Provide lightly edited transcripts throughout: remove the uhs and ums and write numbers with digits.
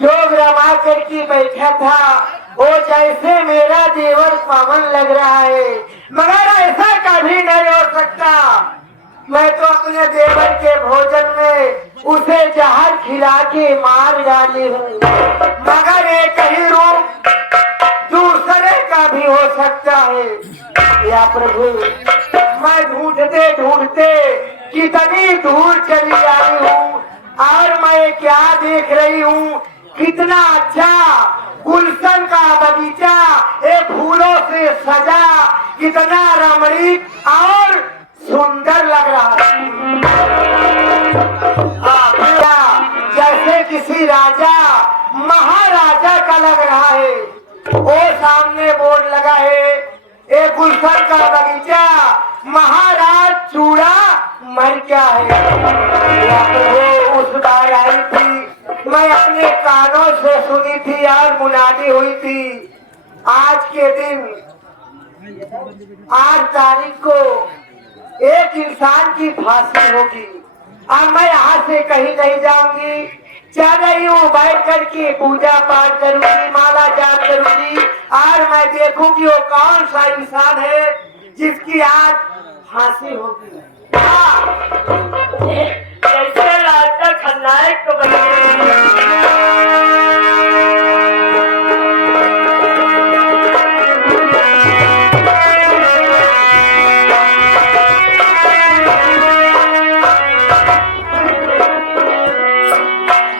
जोग रमा करके बैठा था वो जैसे मेरा देवर पावन लग रहा है, मगर ऐसा कभी नहीं हो सकता। मैं तो अपने देवर के भोजन में उसे जहर खिला के मार डाली हूँ, मगर एक ही रूप दूसरे का भी हो सकता है। या प्रभु, मैं ढूंढते ढूंढते कितनी दूर चली आई हूँ और मैं क्या देख रही हूँ, कितना अच्छा गुलशन का बगीचा एक फूलों से सजा, कितना रमणीक और सुंदर लग रहा है। जैसे किसी राजा महाराजा का लग रहा है। वो सामने बोर्ड लगा है, एक गुलशन का बगीचा, महाराज चूड़ा मर क्या है। वो उस बार आई थी, मैं अपने कानों से सुनी थी और मुनादी हुई थी। आज के दिन 8 तारीख को एक इंसान की फांसी होगी और मैं यहाँ से कहीं नहीं जाऊंगी। चल रही हूँ, बैठ करके पूजा पाठ करूंगी, माला जाप करूंगी और मैं देखूंगी वो कौन सा इंसान है जिसकी आज फांसी होगी। कैसे लालता खलनायक को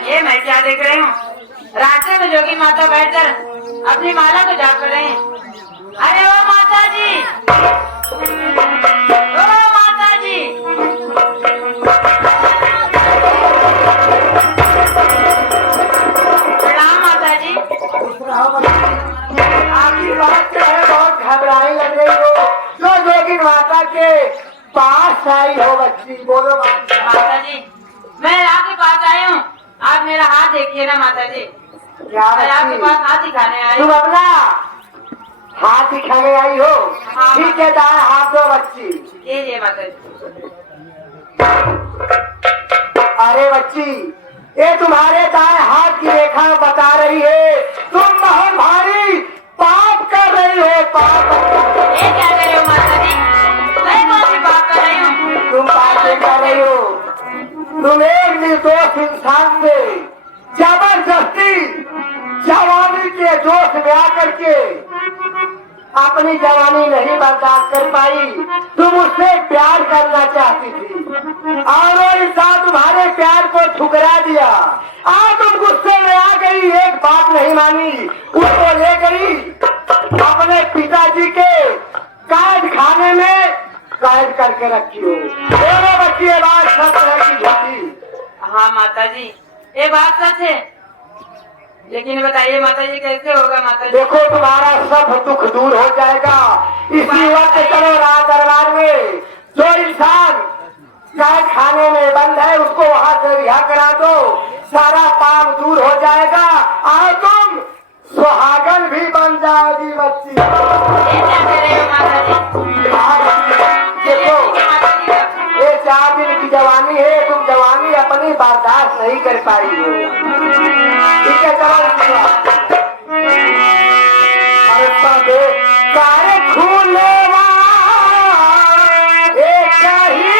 ये मैं क्या देख रही हूँ, रास्ते में जोगी माता बैठकर अपनी माला को जाप कर रहे हैं। अरे ओ माता जी, ओ माता जी, प्रणाम माता जी। आपकी बात जो है बहुत घबराई लग रही हो, जो जोगी माता के पास आई हो बच्ची, बोलो माता जी, मैं आपके पास आई हूँ, आप मेरा हाथ देखिए ना माता जी। क्या मैं आपके पास हाथ दिखाने आई तुम हूँ। अपना हाथ दिखाने आई हो? हाँ। ठीक है, दाएं हाथ दो बच्ची। ये माता जी। अरे बच्ची, ये तुम्हारे दाएं हाथ की रेखा बता रही है तुम बहुत भारी पाप कर रही हो। पाप ये क्या कर रही हो माता जी? मैं कौन सी बात कर रही हूँ? तुम पाप कर रही हो। तुम एक निर्दोष इंसान से जबरदस्ती जवानी के जोश में आकर के अपनी जवानी नहीं बर्दाश्त कर पाई, तुम उससे प्यार करना चाहती थी और वो इंसान तुम्हारे प्यार को ठुकरा दिया। आज तुम गुस्से में आ गई, एक बात नहीं मानी, उसको ले गई अपने पिताजी के कैद खाने में कैद करके रखी हो। दोनों बच्ची ये बात सच है कि झूठी? हाँ माता जी, ये बात सच है, लेकिन बताइए माता जी कैसे होगा माता जी? देखो, तुम्हारा सब दुख दूर हो जाएगा इसी वक्त। चलो राज दरबार में, जो इंसान कैद खाने में बंद है उसको वहाँ से रिहा करा दो, सारा पाप दूर हो जाएगा और तुम सुहागन भी बन जाओगी बच्ची। ये क्या कर रहे हो माता जी? देखो, ये 4 दिन की जवानी है, तुम जवानी अपनी बर्दाश्त नहीं कर पाई हो। ठीक है, चलो कारे खूने एक ही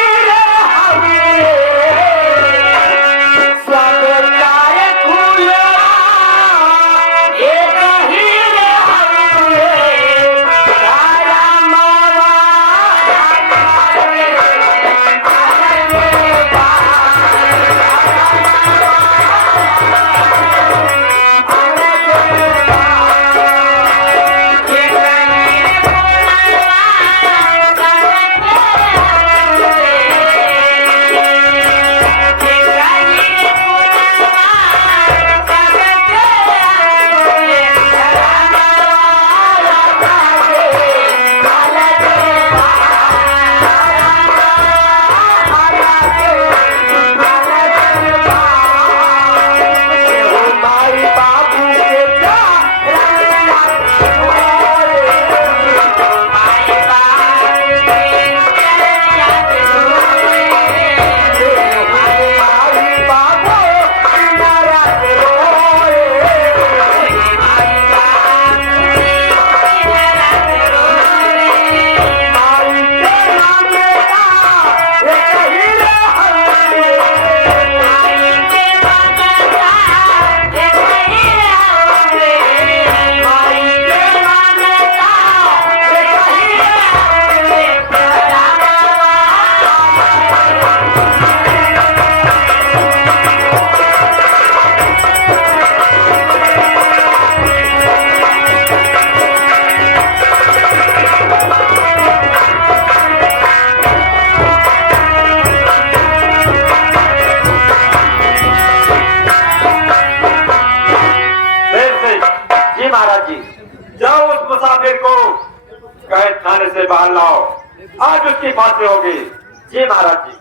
आज उसकी फांसी होगी। जी महाराज जी।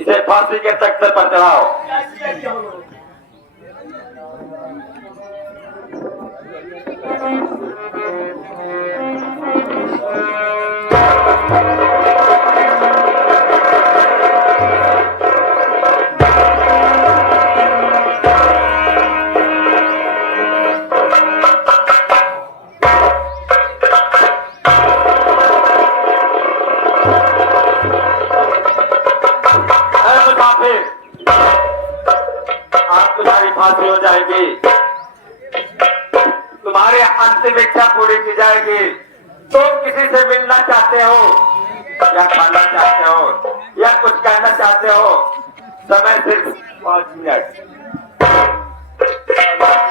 इसे फांसी के तख्ते पर चढ़ाओ। आज तुम्हारी फांसी हो जाएगी, तुम्हारी अंतिम इच्छा पूरी की जाएगी। तुम किसी से मिलना चाहते हो या खाना चाहते हो या कुछ कहना चाहते हो? समय सिर्फ 5 मिनट।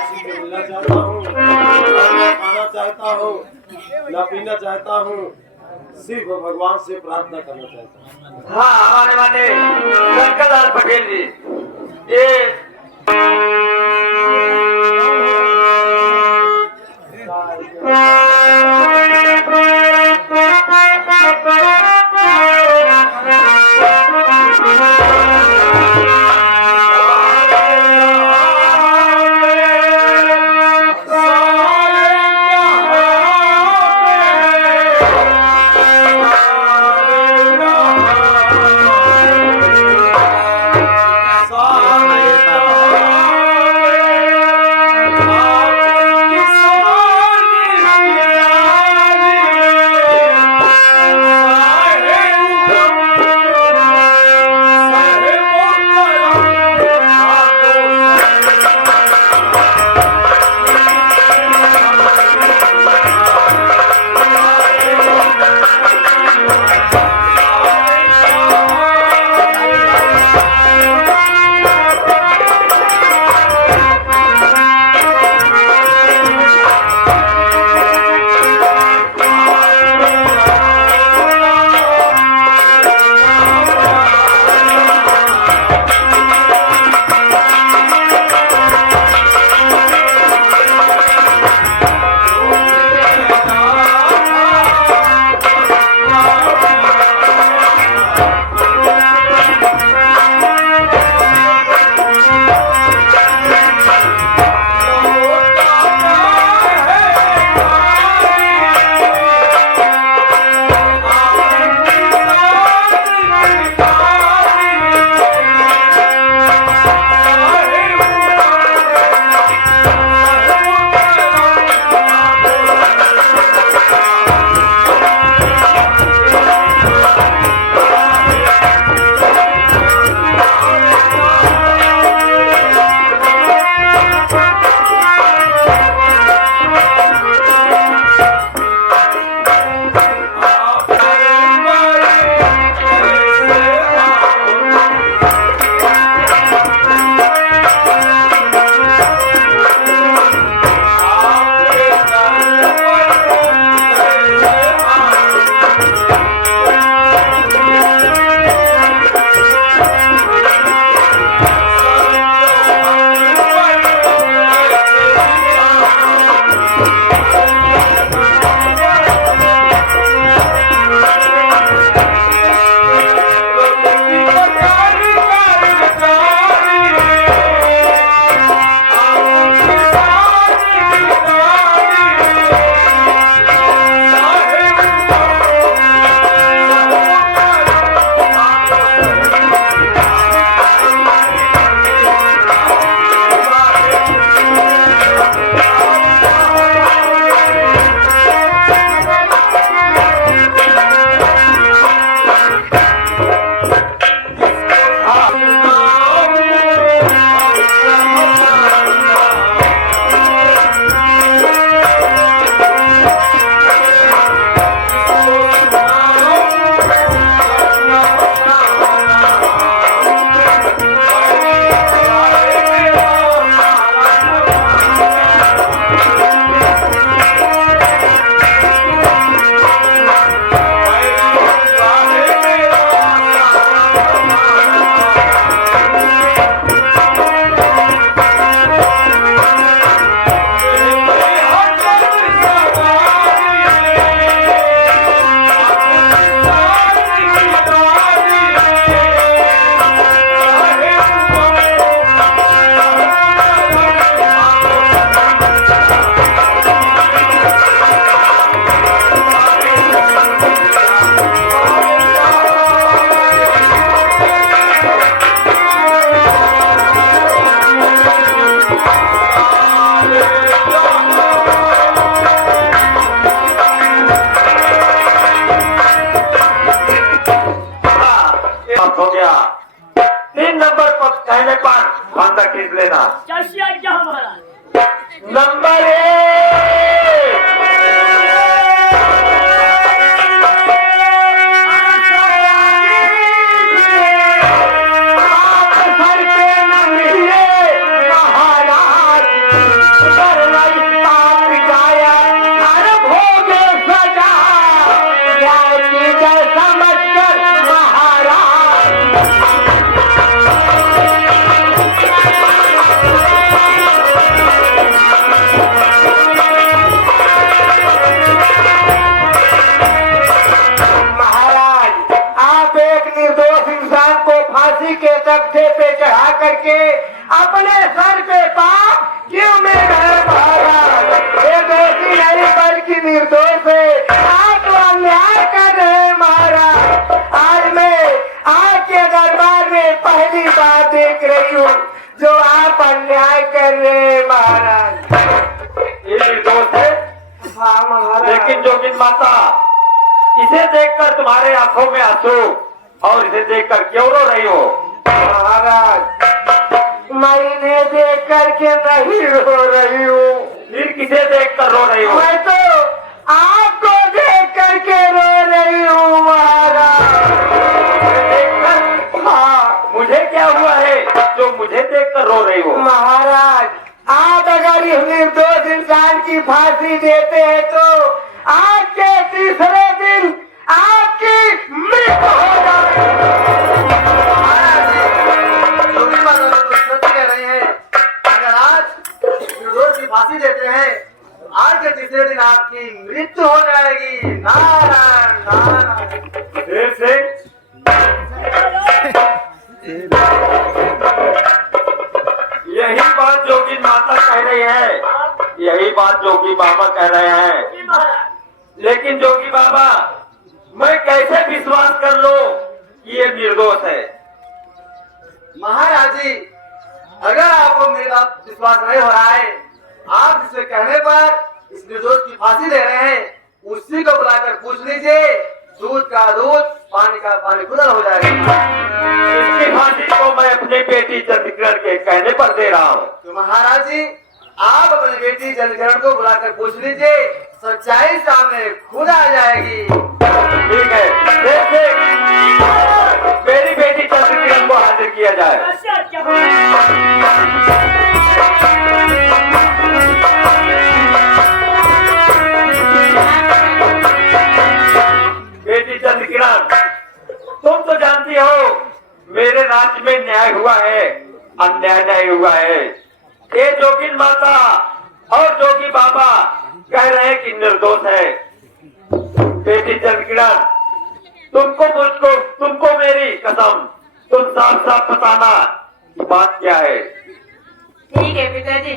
किसी से मिलना चाहता हूँ, न खाना चाहता हूँ, न पीना चाहता हूँ, सिर्फ भगवान से प्रार्थना करना चाहता हूँ। हाँ, हमारे वाले शंकरलाल पटेल जी, ये गया। 3 नंबर पर कहने पर फंदा खींच लेना। नंबर 1 आप सर पे न मिले महाराज, सरनाई पाप जाया हर भोगे सजा, न्याय की जय समझकर महाराज। महाराज, आप एक निर्दोष इंसान को फांसी के तख्ते पे चढ़ा करके अपने सर पे पाप क्यों में रहे महाराज? ये दोषी नहीं बल्कि निर्दोष है। आप तो अन्याय कर रहे हैं महाराज। आज मैं आपके दरबार में पहली बार देख रही हूँ जो आप अन्याय कर रहे हैं महाराज। ये निर्दोष है, हाँ महाराज। लेकिन जोगिन माता, इसे देखकर तुम्हारे आंखों में आंसू और इसे देखकर क्यों रो रही हो? महाराज, मैं इन्हें देख करके नहीं रो रही हूँ, फिर किसे देखकर रो रही हो? मैं तो आपको देख करके रो रही हूँ महाराज। देखकर? हाँ मुझे क्या हुआ है जो मुझे देखकर रो रही हो? महाराज, आप अगर इस निर्दोष इंसान की फांसी देते हैं तो आज के तीसरे दिन आपकी मृत्यु हो जाएगी। कह रहे हैं अगर आज निर्दोष की फांसी देते हैं आज के तीसरे दिन आपकी मृत्यु हो जाएगी। नारायण नारायण। फिर से यही बात जोगी माता कह रही है, यही बात जोगी बाबा कह रहे हैं। लेकिन जोगी बाबा, मैं कैसे विश्वास कर लूं कि ये निर्दोष है? महाराज जी, अगर आपको मेरा विश्वास नहीं हो रहा है, आप जिसके कहने पर इस निर्दोष की फांसी दे रहे हैं उसी को बुलाकर पूछ लीजिए। दूध का दूध, पानी का पानी खुदा हो जाएगा। इसकी फांसी को मैं अपनी बेटी चंद्रकिरण के कहने पर दे रहा हूँ। तो महाराज जी, आप अपनी बेटी चंद्रकिरण को बुलाकर पूछ लीजिए, सच्चाई सामने खुद आ जाएगी। ठीक है, जैसे मेरी बेटी चंद्रकिरण को हाजिर किया जाए। बेटी चंद्रकिरण, तुम तो जानती हो मेरे राज्य में न्याय हुआ है, अन्याय नहीं हुआ है। ये जोगिन माता और जोगी बाबा कह रहे हैं कि निर्दोष है। बेटी चंद्रकिरण, तुमको मेरी कसम, तुम साफ साफ बताना बात क्या है? ठीक है पिताजी।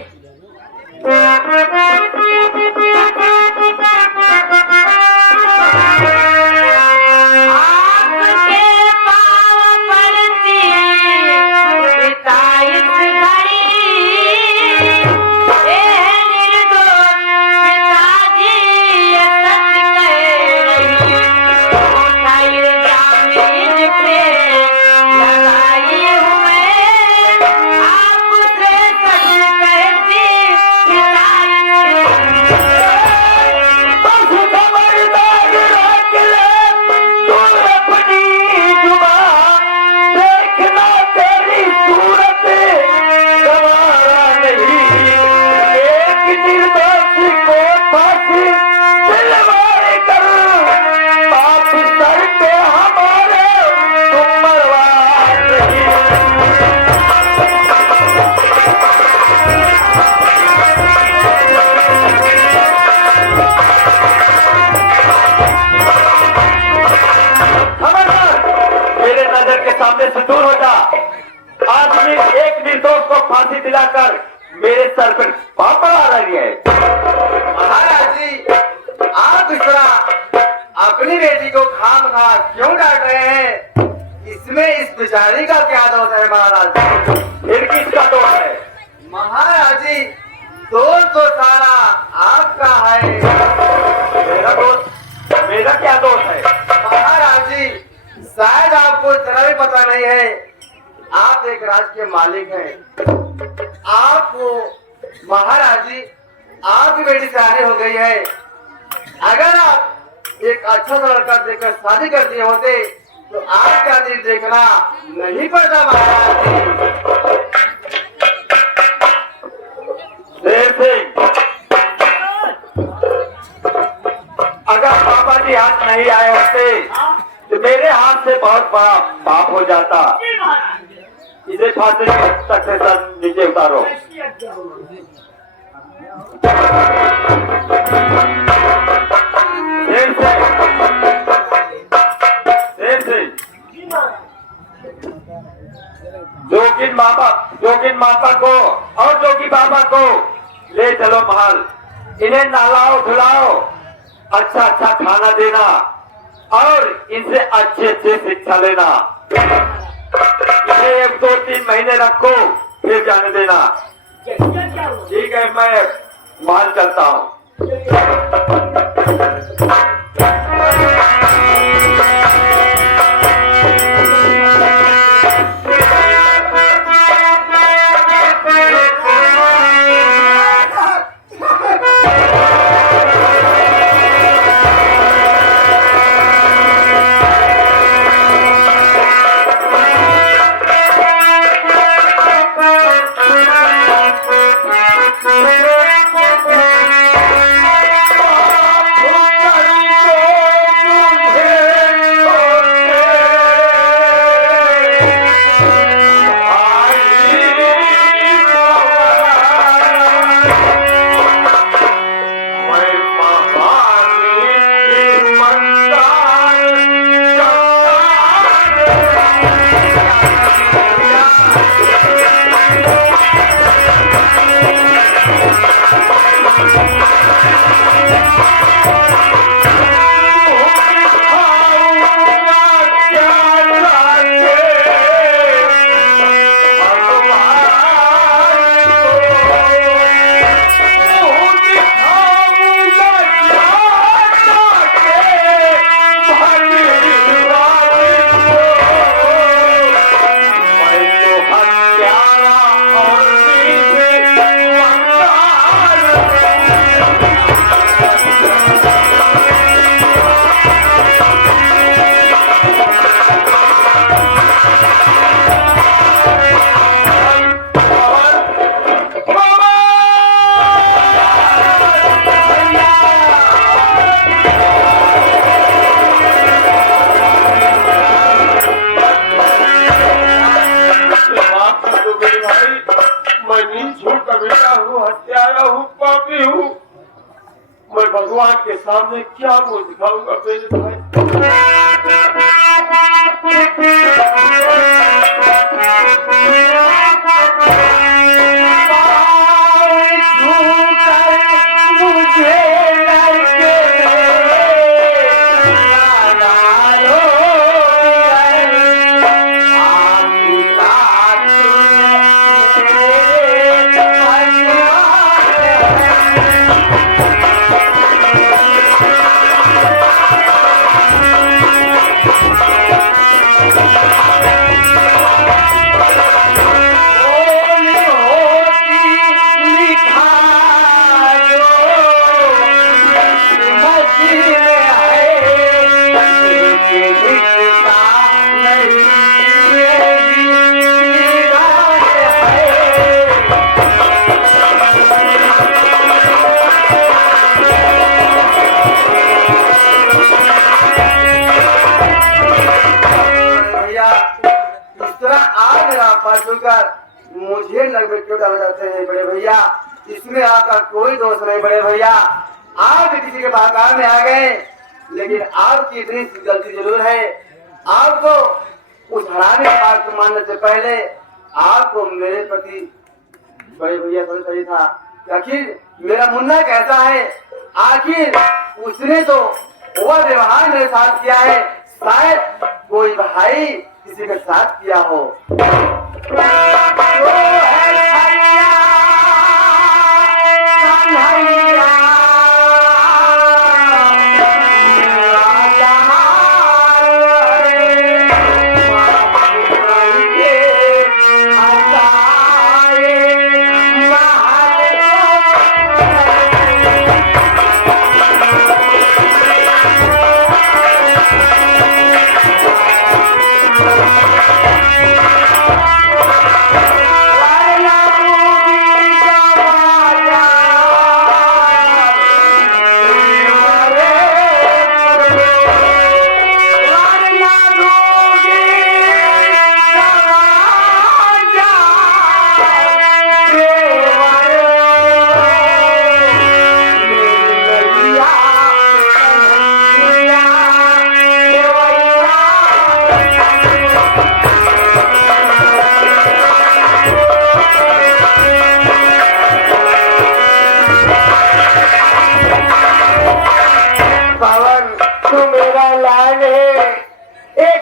आपके पाँव पड़ती पिता इस घड़ी, ए निर्दोष पिताजी ये सच कह रही, उठा इल्जाम इन पे लगाई हूँ मैं, आपसे सच कहती बस खबरदार रख ले तू अपनी जुबान, देखना तेरी सूरत गवारा नहीं। एक निर्दोष को फांसी दिलवाए कर, पाप सर पे हमारे तुम मरवा नहीं। खबरदार, मेरे नजर के सामने से दूर हो जा। आज भी एक निर्दोष को फांसी दिलाकर मेरे सर पर पापड़ आ रही है। महाराज जी, आप इस तरह अपनी बेटी को खामखा क्यों डांट रहे हैं? इसमें इस बेचारी का क्या दोष है महाराज जी? फिर किसका दोष है? महाराज जी, दोष तो सारा आपका है। मेरा दोष? मेरा क्या दोष है? महाराज जी, शायद आपको आपको जरा भी पता नहीं है। आप एक राज के मालिक हैं। आपको महाराज जी आपकी बेटी शादी हो गई है। अगर आप एक अच्छा सा लड़का देखकर शादी कर दिए होते तो आपका दिल देखना नहीं पड़ता महाराज जी। शेर सिंह, अगर पापा जी हाथ नहीं आए होते तो मेरे हाथ से बहुत बड़ा पाप हो जाता। इसे फांसी तक से सर नीचे उतारो। शेर सिंह, जोगिन माता को और जोगी बाबा को ले चलो महल। इन्हें नहलाओ धुलाओ, अच्छा अच्छा खाना देना और इनसे अच्छी अच्छी शिक्षा लेना। इन्हें 1-2-3 महीने रखो, फिर जाने देना। ठीक है, मैं महल चलता हूँ। भगवान के सामने क्या मुंह दिखाऊंगा मेरे मुझे लग में क्यों डाले जाते हैं बड़े भैया? इसमें आपका कोई दोष नहीं बड़े भैया। आप भी किसी के बागान में आ गए, लेकिन आपकी इतनी सी गलती जरूर है। आपको उस हरामी की बात को मानने से पहले आपको मेरे प्रति बड़े भैया समझ सही था। आखिर मेरा मुन्ना कैसा है? आखिर उसने तो वह व्यवहार मेरे साथ किया है, शायद कोई भाई किसी के साथ किया हो।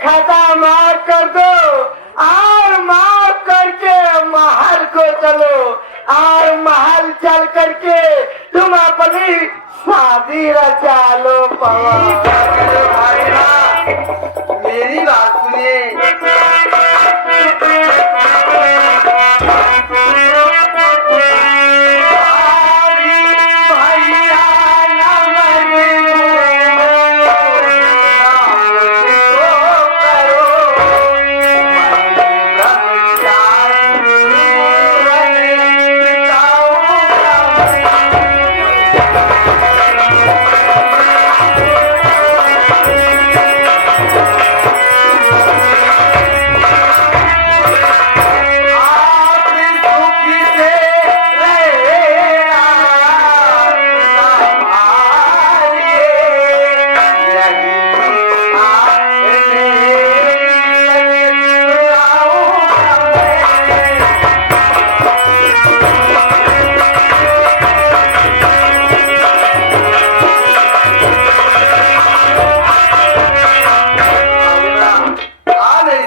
खाता माफ कर दो और माफ करके महल को चलो और महल चल करके तुम अपनी शादी रचा लो पवन। भाई ना मेरी बात सुनिए।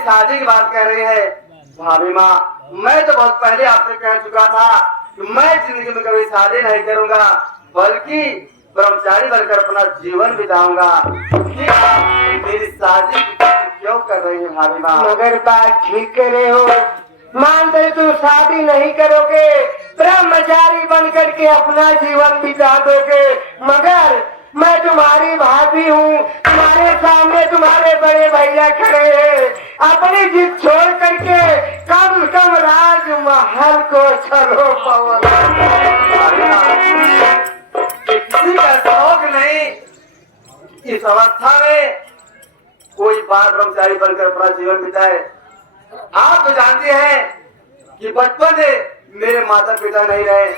शादी की बात कर रही है भाभी माँ। मैं तो बहुत पहले आपसे कह चुका था कि मैं जिंदगी में कभी शादी नहीं करूंगा, बल्कि ब्रह्मचारी बनकर अपना जीवन बिताऊंगा। मेरी शादी क्यों कर रही है भाभी माँ? मगर बात ठीक कर रहे हो, मानते तुम शादी नहीं करोगे, ब्रह्मचारी बनकर के अपना जीवन बिता दोगे, मगर मैं तुम्हारी भाभी हूँ, तुम्हारे सामने तुम्हारे बड़े भैया खड़े हैं, अपनी जिद छोड़ करके कम से कम राजमहल को चलो पवन। किसी का शौक नहीं इस अवस्था में कोई बार ब्रह्मचारी बनकर अपना जीवन बिताए। आप तो जानते हैं कि बचपन में मेरे माता पिता नहीं रहे,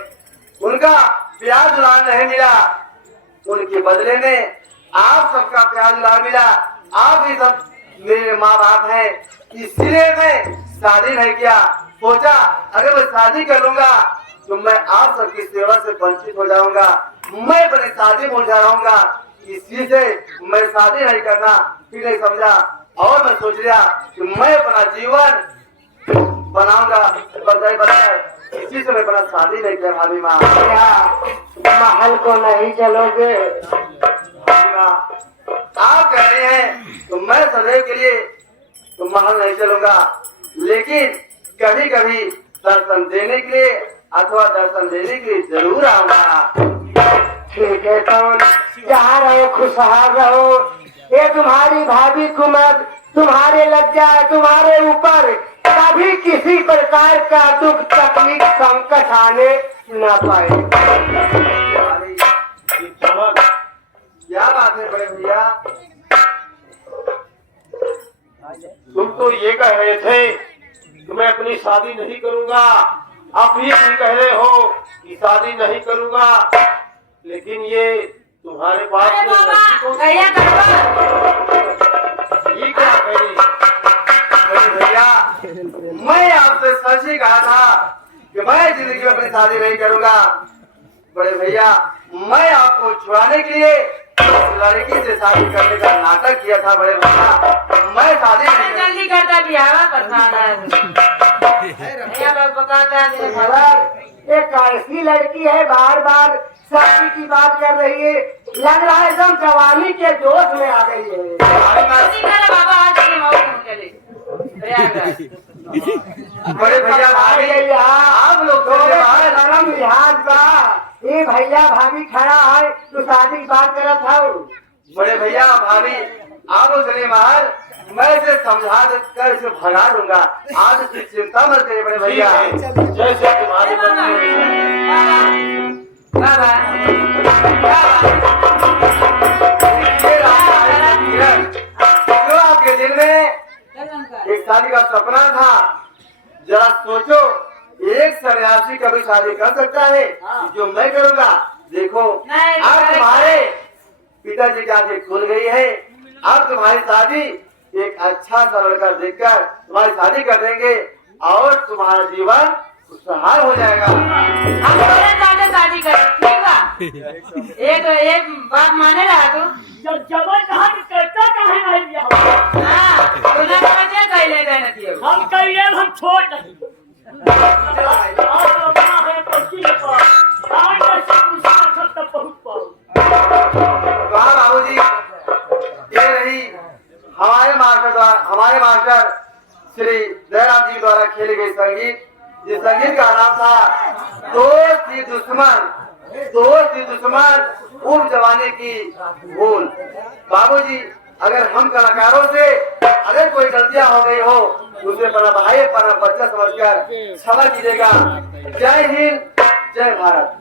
उनका प्यार दुलार नहीं मिला, उनके बदले में आप सबका प्यार दुलार मिला। आप ही सब मेरे माँ बाप हैं, इसलिए मैं शादी नहीं किया। सोचा अगर मैं शादी कर लूंगा तो मैं आप सबकी सेवा से वंचित हो जाऊंगा, मैं अपनी शादी में उलझा रहूंगा, इसी से मैं शादी नहीं करना फिर नहीं समझा। और मैं सोच लिया कि मैं अपना जीवन बनाऊंगा बनाकर, इसी से मैं अपना शादी नहीं कर। भाभी माँ महल को नहीं चलोगे? भाभी माँ आप कह रहे हैं तो मैं सदैव के लिए तो महल नहीं चलूंगा, लेकिन कभी कभी दर्शन देने के लिए अथवा दर्शन देने के लिए जरूर आऊंगा। ठीक है कौन, जहाँ रहो खुशहाल रहो, ये तुम्हारी भाभी कुमार तुम्हारे लग जाए, तुम्हारे ऊपर कभी किसी प्रकार का दुख तकलीफ संकट आने न पाए। क्या बात है बड़े भैया? तुम तो ये कह रहे थे कि मैं अपनी शादी नहीं करूंगा, आप ये भी कह रहे हो कि शादी नहीं करूंगा, लेकिन ये तुम्हारे पास अरे बाबा, भैया ये क्या कह रही? बड़े भैया मैं आपसे सच ही कहा था कि मैं जिंदगी में अपनी शादी नहीं करूंगा। बड़े भैया मैं आपको छुड़ाने के लिए लड़की से शादी करने का नाटक किया था। बड़े भैया मैं शादी नहीं कर... जल्दी करता बिहावा पछाड़ा भैया लोग बताता है मगर एक ऐसी लड़की है बार बार शादी की बात कर रही है, लग रहा है एकदम जवानी के जोश में आ गई है। बाबा आज की मौत चले बड़े भैया भाभी आप लोग तो नरम लिहाज बा, ये भैया भाभी खड़ा है तो शादी की बात करत था। बड़े भैया भाभी आप लोग चलिए बाहर, मैं इसे समझा कर इसे भगा दूंगा। आज इसकी चिंता मत करिए बड़े भैया। जैसे तुम्हारी जो आपके दिल में एक शादी का सपना था, जरा सोचो एक सन्यासी कभी शादी कर सकता है जो मैं करूंगा? देखो अब तुम्हारे पिताजी की आंखें खुल गई है, अब तुम्हारी शादी एक अच्छा सा लड़का देखकर तुम्हारी शादी कर देंगे और तुम्हारा जीवन खुशहाल हो जाएगा। हम बोले शादी कर ठीक बा। एक बात माने रहा तू जब जबर कहा कि करता कहे नहीं लिया हाँ हमारे मास्टर श्री जयराम जी द्वारा खेले गए संगीत, जिस संगीत का नाम था दोस्त ही दुश्मन उम्र जवानी की भूल। बाबूजी, अगर हम कलाकारों से अगर कोई गलतियां हो गई हो तो उसे बड़ा भाई बच्चा समझकर क्षमा कीजिएगा। जय हिंद, जय भारत।